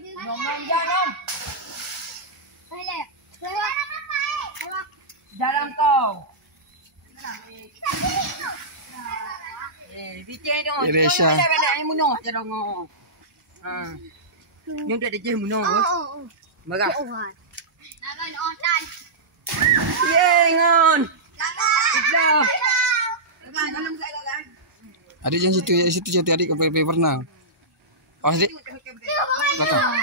Nom jalan. Jalan kau. Bincang dong. Indonesia. Balik air munuh je dong. Yang tak ada je munuh. Merah. Ngon. Adik jangan situ jati adik ke pernah. Oh adik. Belakang.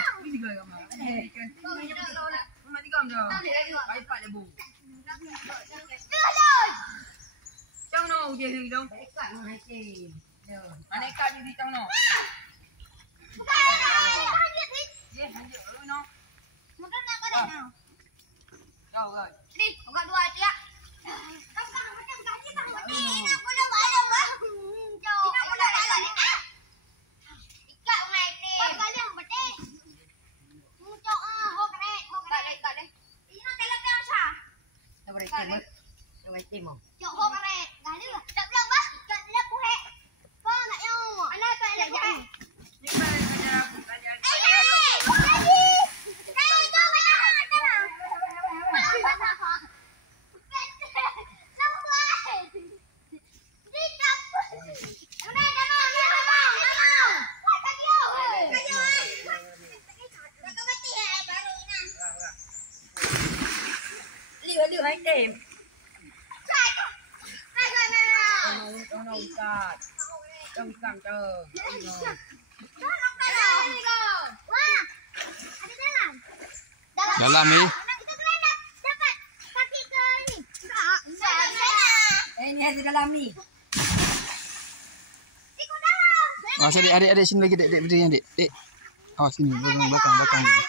Trong nồi gì thì đâu? Anh ấy cắt đi trong nồi. Đâu rồi? Đi, gọi đùa chị ạ. Đưa anh tìm. Trong càng chờ. Dalam ni. Ini di dalam ni. Ah, sini adik sini lagi dek berdiri dek. Dek. Oh sini belakang dulu.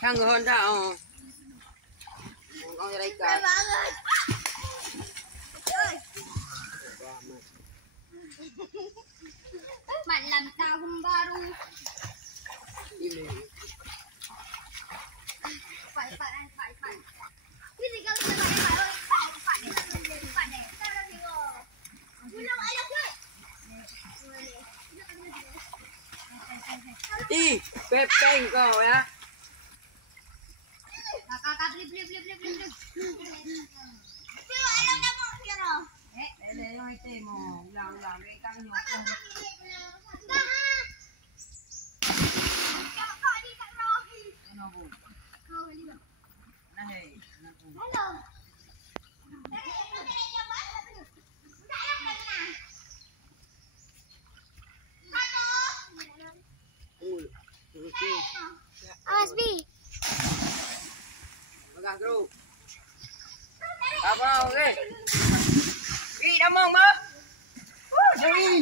Thằng người hơn sao? Con ra đây cả. Bạn làm sao không baru? Phải. Cái gì cơ phải ơi. Phải để sao ra thì rồi. Vui lắm ai đâu chơi. Đi, bếp canh cậu á. Kakak beli. Pero alam na mo pero. Để nói tìm mà làm cái căng nhột. Awas Bi. Pegang terus. Apa okey? Ih, dah mau mah. Jadi